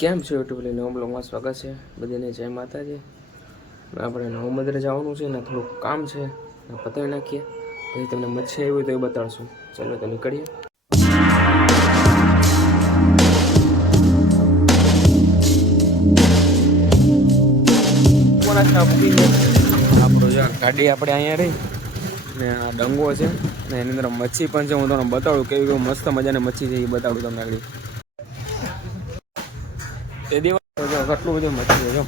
કેમ છે યુટ્યુબ નવા બ્લોગમાં સ્વાગત છે બધાને જય માતાજી। આપણે નવું મંદિરે જવાનું છે ને થોડુંક કામ છે પતાવી નાખીએ પછી તમને મચ્છી આવી હોય તો એ બતાડશું। ચાલો તો નીકળીએ। આપણો જો ગાડી આપણે અહીંયા રહી ને આ ડંગો છે ને એની અંદર મચ્છી પણ છે। હું તમને બતાડું કેવી મસ્ત મજાની મચ્છી છે એ બતાડું તમને આગળ। તે દિવસ કેટલું બધું મચ્છી છે જો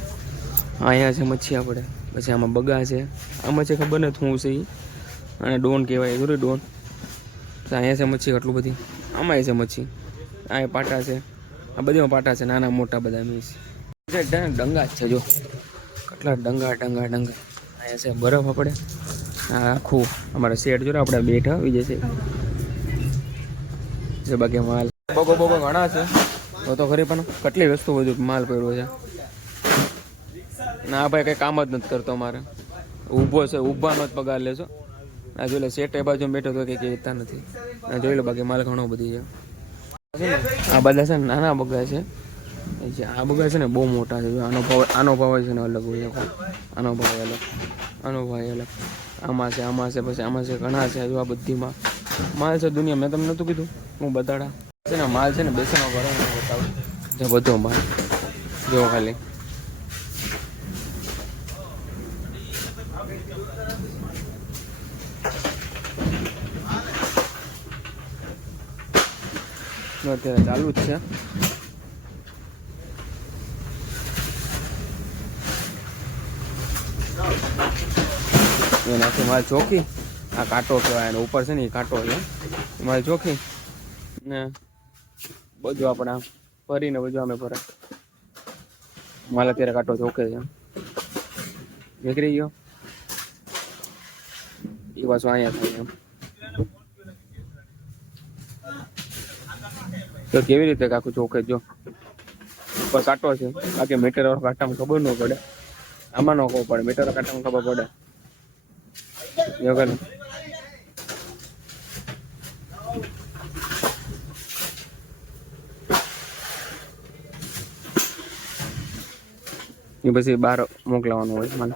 અહીંયા છે મચ્છી આપણે પછી આમાં બગા છે આમાં છે ખબર નથી શું છે એ અને ડોન કહેવાય જરૂર ડોન અહીંયા છે મચ્છી કેટલું બધી આમાં છે મચ્છી અહીંયા પાટા છે આ બધીમાં પાટા છે નાના મોટા બધા મીસ ડંગા જ છે જો કેટલા ડંગા અહીંયા છે બરફ આપણે આખું અમારા શેઠ જોડે આપણે બેઠા આવી જશે જે બાકી માલ બગો ઘણા છે તો ખરી પણ કેટલી વસ્તુ બધું માલ પડ્યો છે ના ભાઈ કંઈ કામ જ નથી કરતો અમારે ઊભો છે ઊભાનો જ પગાર લેશો આ જોઈ લે શેઠ એ બાજુ બેઠો તો કંઈ કહેતા નથી જોઈ લો બાકી માલ ઘણો બધી છે આ બધા છે ને નાના બગા છે આ બગા છે ને બહુ મોટા છે આનો ભાવ છે ને અલગ હોય આનો ભાવ અલગ આમાં છે પછી આમાં છે ઘણા છે જો આ બધીમાં માલ છે દુનિયા મેં તમને નહોતું કીધું હું બતાડા છે ને માલ છે ને બેસનમાં ભરવાનો બતાવું જો બધો માલ જો ખાલી અત્યારે ચાલુ જ છે એનાથી માલ ચોખી આ કાંટો કહેવાય એનો ઉપર છે ને એ કાંટો છે માલ ચોખી ને બધું આપણે ફરીને બધું અમે ફરે માલ અત્યારે કાંટો ચોખે છે નીકળી ગયો એ પાછું અહીંયા થાય એમ તો કેવી રીતે કાકું ચોખે જો ઉપર કાંટો છે બાકી મીટર કાંટામાં ખબર ન પડે આમાં ન ખબર પડે મીટર કાંટામાં ખબર પડે એ પછી બહાર મોકલાવાનું હોય મને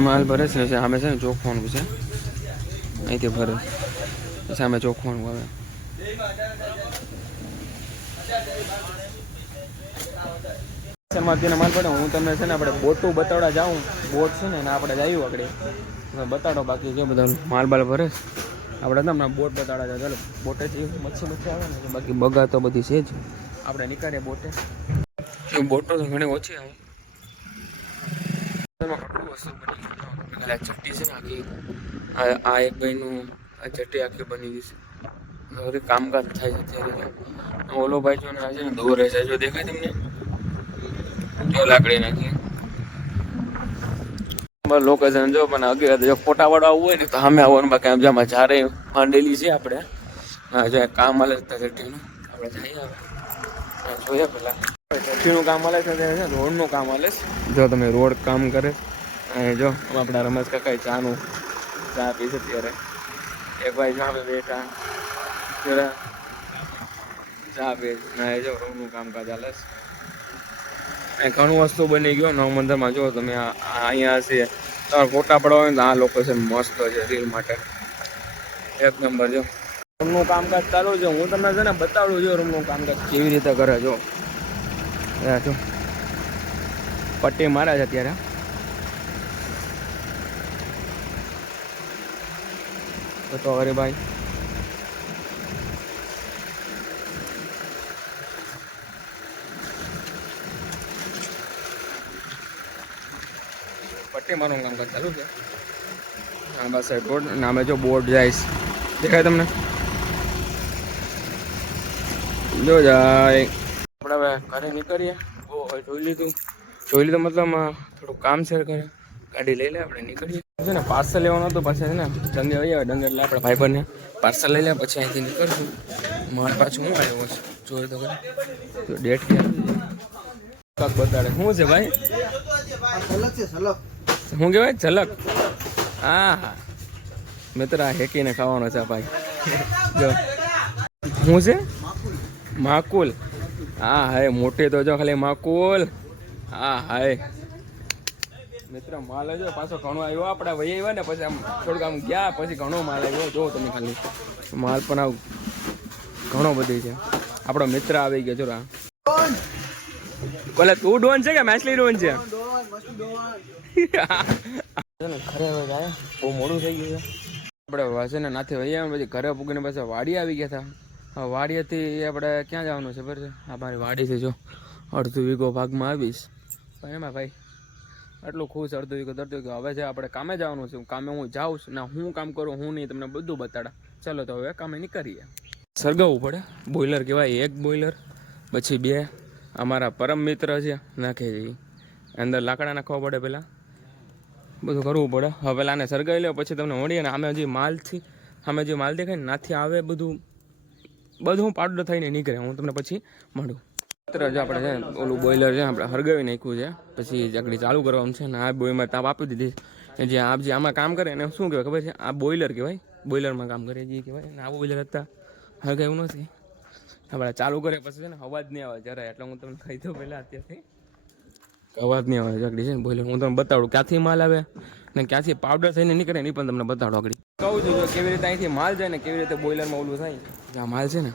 માલ ભરે છે સામે છે ને ચોખવાનું છે અહીંથી ભરે સામે ચોખવાનું આવે માલ પડે હું તમને છે ને આપણે બોટું બતાવડા જાઉં બોટ છે ને આપણે જઈએ આગળ બતાડો બાકી જો બધા માલ બાલ ભરે આપણે તમને બોટ બતાવડા જાય ચાલો બોટે મચ્છી આવે ને બાકી બગા તો બધી છે જ આપણે નીકળીએ બોટે બોટો તો ઘણી ઓછી આવે ચટ્ટી છે ને આખી આ એક ભાઈનું આ ચટ્ટી આખી બની ગઈ છે હવે કામકાજ થાય છે અત્યારે ઓલો ભાઈ જો ને છે ને દોરે છે જો દેખાય તમને જો લાકડી નાખી લોકેશન જો પણ અગિયાર જો ફોટા વાળો આવવું હોય ને તો સામે આવવાનું બાકી આમ જામાં ચારે માંડેલી છે આપણે હા જો કામ મળે ચટ્ટીનું આપણે જઈએ જોઈએ પેલા ચટ્ટીનું કામ મળે છે રોડનું કામ મળે જો તમે રોડ કામ કરે અહીં જો આપણા રમેશ કાકા ચાનું ચા પીશે ત્યારે એક ભાઈ સામે બેઠા જરા ચા પી ના જો રોડનું કામકાજ ચાલે છે ઘણું વસ્તુ બની ગયો નવ મંદિરમાં જો તમે અહીંયા હશે તમારે ફોટા પડવા હોય ને આ લોકેશન મસ્ત છે રીલ માટે એક નંબર જો રૂમનું કામકાજ ચાલુ છે હું તમને છે ને બતાડું છું રૂમનું કામકાજ કેવી રીતે કરે જો જો પટ્ટી મારે છે અત્યારે તો અરે ભાઈ પટ્ટી મારવાનું કામકાજ ચાલુ છે આ બસ રોડ નામે જો બોર્ડ જાય દેખાય તમને જો જાય આપણે હવે ઘરે નીકળીએ જોઈ લીધું જોઈ લીધો મતલબ થોડું કામ શેર કરે ગાડી લઈ લે આપણે નીકળીએ છે ને પાર્સલ લેવાનું હતું પછી છે ને ડંગે આવી આવે ડંગે એટલે આપણે ભાઈબંધને પાર્સલ લઈ લે પછી અહીંથી નીકળશું મારે પાછું હું આવ્યો છે જોઈ તો તો ડેટ ક્યાં કાક બતાડે શું છે ભાઈ શું કહેવાય ઝલક હા હા મિત્ર હેકીને ખાવાનો છે ભાઈ જો શું છે માકુલ હા હાય મોટી તો જો ખાલી માકુલ હા હાય મિત્ર માલ જો પાછો ઘણો આવ્યો આપણે વહી આવ્યા ને પછી આમ થોડુંક આમ ગયા પછી ઘણો માલ આવ્યો જો તમે ખાલી માલ પણ આવ ઘણો બધી છે આપણો મિત્ર આવી ગયો જો કોલે તું ડોન છે કે મેસલી ડોન છે ખરે જાય બહુ મોડું થઈ ગયું છે આપણે છે ને નાથી વહી આવ્યા પછી ઘરે પૂગીને પાછા વાડી આવી ગયા હતા હા વાડીએથી આપણે ક્યાં જવાનું છે બરાબર આ મારી વાડીથી જો અડધો વીઘો ભાગમાં આવીશ પણ એમાં ભાઈ આટલું ખુશ અડધો વીઘો કે હવે છે આપણે કામે જવાનું છે કામે હું જાઉં છું ના હું કામ કરું હું નહીં તમને બધું બતાડા ચાલો તો હવે કામે નીકળીએ સળગાવવું પડે બોઈલર કહેવાય એક બોઈલર પછી બે અમારા પરમ મિત્ર છે નાખે છે અંદર લાકડા નાખવા પડે પહેલાં બધું કરવું પડે હવે પહેલાં આને સળગાવી લે પછી તમને મળીએ ને આમે હજી માલથી અમે જે માલ દેખાય ને નાથી આવે બધું પાવડર થઈને નીકળે હું તમને પછી મળું જો આપણે છે ઓલું બોઈલર છે આપણે હરગાવી નાખ્યું છે પછી આગળ ચાલુ કરવાનું છે ને આ બોઈલમાં તાપ આપી દીધી જે આમાં કામ કરે એને શું કહેવાય ખબર છે આ બોઈલર કહેવાય બોઈલરમાં કામ કરે જે કહેવાય ને આ બોઈલર હતા હરગાવ્યું નથી આપણે ચાલુ કરે પછી છે ને અવાજ નહીં આવે જરાય એટલે હું તમને કહી દઉં પહેલાં અત્યારથી અવાજ નહીં આવે આગળ છે ને બોઈલર હું તમને બતાડું ક્યાંથી માલ આવે ને ક્યાંથી પાવડર થઈને નીકળે એ પણ તમને બતાડો આગળ કહું છું જો કેવી રીતે અહીંથી માલ જાય ને કેવી રીતે બોઈલરમાં ઓલું થાય આ માલ છે ને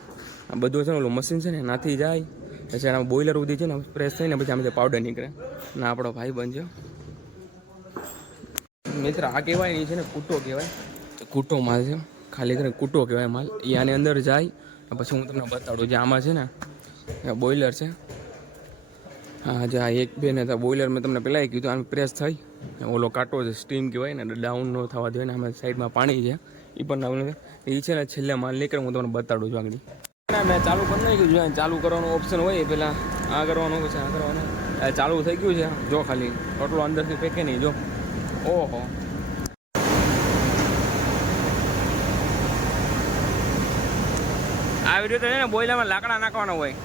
આ બધું છે ને ઓલું મશીન છે ને નાથી જાય પછી આમાં બોઈલર સુધી છે ને પ્રેસ થઈને પછી આમાંથી પાવડર નીકળે ને આપણો ભાઈ બનજો મિત્ર આ કહેવાય એ છે ને કૂટો કહેવાય કૂટો માલ છે ખાલી કરીને કૂટો કહેવાય માલ એ આની અંદર જાય પછી હું તમને બતાડું જે આમાં છે ને બોઈલર છે હા જે આ એક બે ને બોઈલર મેં તમને પહેલાં કીધું આમ પ્રેસ થઈ ઓલો કાંટો છે સ્ટીમ કહેવાય ને ડાઉન ન થવા દે ને આમાં સાઈડમાં પાણી છે એ પણ ના એ છે ને છેલ્લે માલ નીકળે હું તમને બતાડું છું આગળ મેં ચાલુ કરી નાખ્યું છે ચાલુ કરવાનું ઓપ્શન હોય પહેલાં આ કરવાનું પછી આ કરવાનું ચાલુ થઈ ગયું છે જો ખાલી ટોટલો અંદરથી પેકે નહીં જો ઓહો આવી રીતે છે ને બોઈલરમાં લાકડા નાખવાના હોય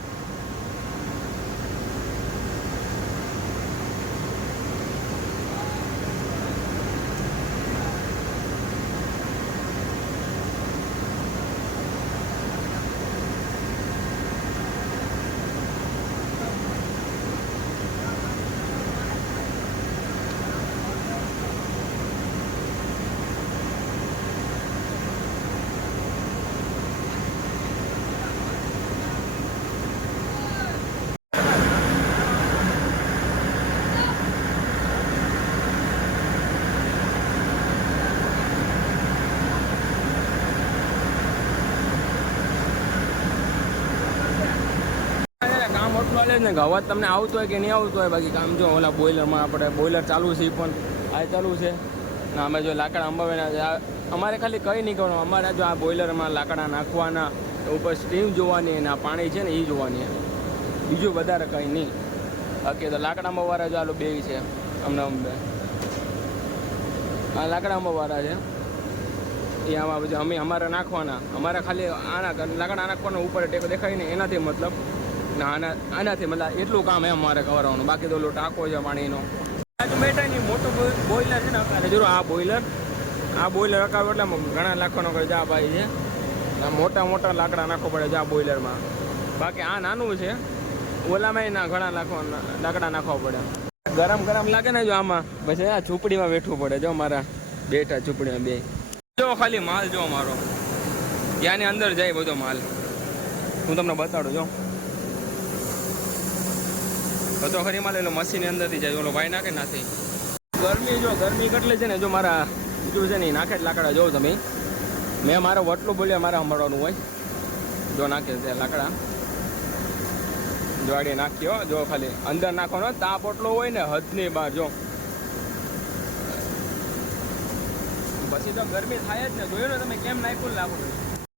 ને અવાજ તમને આવતો હોય કે નહીં આવતો હોય બાકી કામ જો ઓલા બોઈલરમાં આપણે બોઈલર ચાલુ છે એ પણ આ ચાલુ છે ને અમે જો લાકડા અંબાવેના અમારે ખાલી કંઈ નહીં કરવાનું અમારે જો આ બોઈલરમાં લાકડા નાખવાના ઉપર સ્ટીમ જોવાની અને આ પાણી છે ને એ જોવાની બીજું વધારે કંઈ નહીં બાકી તો લાકડા અંબાવાળા જો આલો બે છે અમને આ લાકડા અંબાવાળા છે એ આમાં પછી અમે અમારે નાખવાના અમારે ખાલી આના લાકડા નાખવાના ઉપર ટેકો દેખાય ને એનાથી મતલબ ના આનાથી મતલબ એટલું કામ એમ મારે કરવાનું બાકી તો ઓલો ટાંકો છે પાણીનો બેઠાની મોટું બોઈલર છે ને અત્યારે જરૂર આ બોઈલર અકાવ એટલે ઘણા લાખોનો કરે જા ભાઈ છે આ મોટા લાકડા નાખવો પડે જા બોઈલરમાં બાકી આ નાનું છે ઓલામાં ના ઘણા લાકડા નાખવા પડે ગરમ લાગે ને જો આમાં પછી આ ઝૂંપડીમાં બેઠવું પડે જો મારા બેઠા ઝૂંપડીમાં બે જો ખાલી માલ જો મારો ત્યાંની અંદર જાય બધો માલ હું તમને બતાડું જો બધો ખરી માલ એટલે મશીન અંદરથી જાય ઓલો ભાઈ નાખે નાથી ગરમી કેટલી છે ને જો મારા બીજું છે ને નાખે જ લાકડા જોઉં તમે મેં મારો વટલું બોલ્યા મારે સંભાળવાનું હોય જો નાખે છે લાકડા જોડે નાખ્યો જો ખાલી અંદર નાખવાનો તાપ ઓટલો હોય ને હદની બહાર જો પછી તો ગરમી થાય જ ને જોયું ને તમે કેમ નાખ્યું લાગો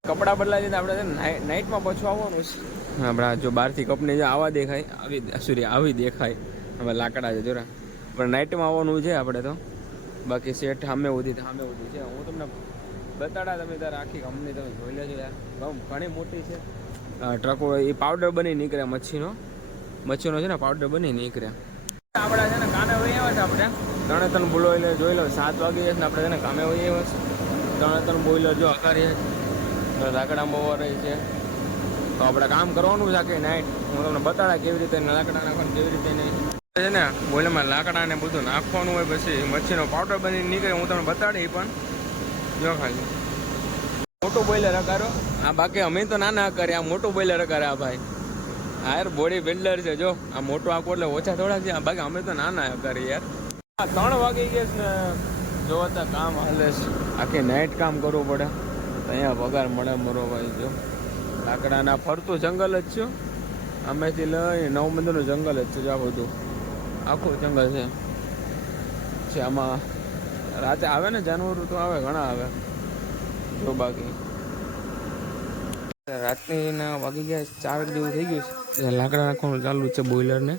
કપડાં બદલાવી દીધા આપણે નાઇટમાં પાછું આવવાનું છે આપણા જો બહારથી કંપની જે આવા દેખાય આવી દેખાય હવે લાકડા છે જોરા પણ નાઇટમાં આવવાનું છે આપણે તો બાકી સેટ સામે ઉધી છે હું તમને બતાડા તમે તાર આખી કંપની તમે જોઈ લેજો યાર ઘણી મોટી છે ટ્રકો એ પાવડર બની નીકળે મચ્છીનો છે ને પાવડર બની નીકળે આપણે છે ને કામે વહી આવ્યા છે આપણે 3 બોઈલર જોઈ લો 7 વાગે છે ને આપણે છે ને કામે વહી આવ્યા છે 3 બોઈલર જો અકારી લાકડામાં બહુ રહી છે તો આપણે કામ કરવાનું છે આખી નાઇટ હું તમને બતાડા કેવી રીતે લાકડા નાખવાનું કેવી રીતે નહીં છે ને બોઈલરમાં લાકડા ને બધું નાખવાનું હોય પછી મચ્છીનો પાવડર બની નીકળે હું તમને બતાડી પણ જો ખાલી મોટું બોઈલર અકારો આ બાકી અમે તો નાના અકારી આ મોટું બોઈલર અકારે આ ભાઈ હા યાર બોડી બિલ્ડર છે જો આ મોટું આખું એટલે ઓછા થોડા છે બાકી અમે તો નાના અકારી યાર 3 વાગી ગયા ને જો હતા કામ હાલે આખી નાઇટ કામ કરવું પડે તો અહીંયા પગાર મળે મરો ભાઈ જો લાકડાના ફરતું જંગલ જ છે અમેથી લઈ 9 મંદિરનું જંગલ જ છે જો આ બધું આખું જંગલ છે આમાં રાતે આવે ને જાનવરો તો આવે ઘણા આવે જો બાકી રાતના વાગી ગયા 4 જેવું થઈ ગયું છે લાકડા નાખવાનું ચાલુ છે બોઈલરને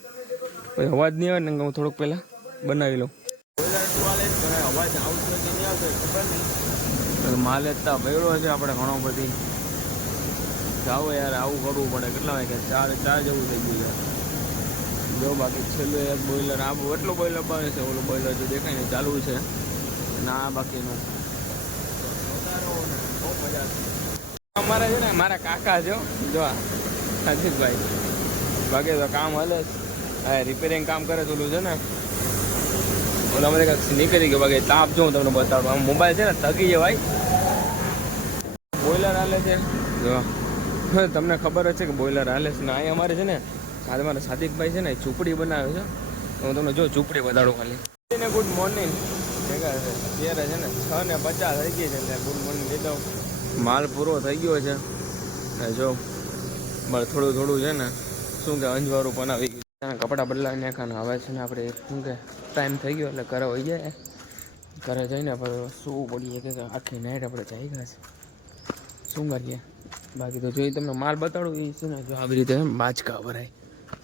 પછી અવાજ નહીં આવે ને હું થોડુંક પહેલાં બનાવી લઉં બોઈલર અવાજ આવતો કે નહીં આવતો ખબર નહીં માલ એટલા બેડો છે આપણે ઘણો બધી જાઓ યાર આવું કરવું પડે કેટલા વાગે 4 જેવું થઈ ગયું છે જો બાકી છેલ્લું એક બોઈલર આવું એટલું બોઈલર બને છે ઓલું બોઈલર જો દેખાય ને ચાલુ છે ના બાકીનું બહુ મજા અમારે છે ને મારા કાકા જો હાજીભાઈ બાકી તો કામ હાલે હા રિપેરિંગ કામ કરે ઓલું છે ને ઓલા મને કાંઈક નીકળી ગયો બાકી તાપ જો હું તમને બતાડું આમ મોબાઈલ છે ને થકી જવાય બોઈલર હાલે છે જો તમને ખબર જ છે કે બોઈલર હાલે છે ને અહીં અમારે છે ને સાથે મારા સાદિકભાઈ છે ને ઝૂંપડી બનાવે છે હું તમને જો ઝૂંપડી બતાડું ખાલી ગુડ મોર્નિંગ અત્યારે છે ને 6:50 થઈ ગઈ છે એટલે ગુડ મોર્નિંગ લીધો માલ પૂરો થઈ ગયો છે જો થોડું છે ને શું કે અંજવારું પણ આવી ગયું કપડાં બદલાવી નાખાને હવે છે ને આપણે શું કે ટાઈમ થઈ ગયો એટલે ઘરે વહી જાય ઘરે જઈને પછી શું પડીએ કે આખી નાઈટ આપણે જઈ ગયા છે શું કરીએ બાકી તો જોઈ તમને માલ બતાડું એ છે ને જો આવી રીતે બાચકા ભરાય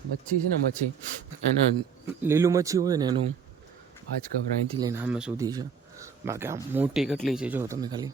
મચ્છી છે ને મચ્છી એને લીલું મચ્છી હોય ને એનું બાચકા ભરાય અહીંથી લઈને આમે સુધી છે બાકી આમ મોટી કેટલી છે જો તમે ખાલી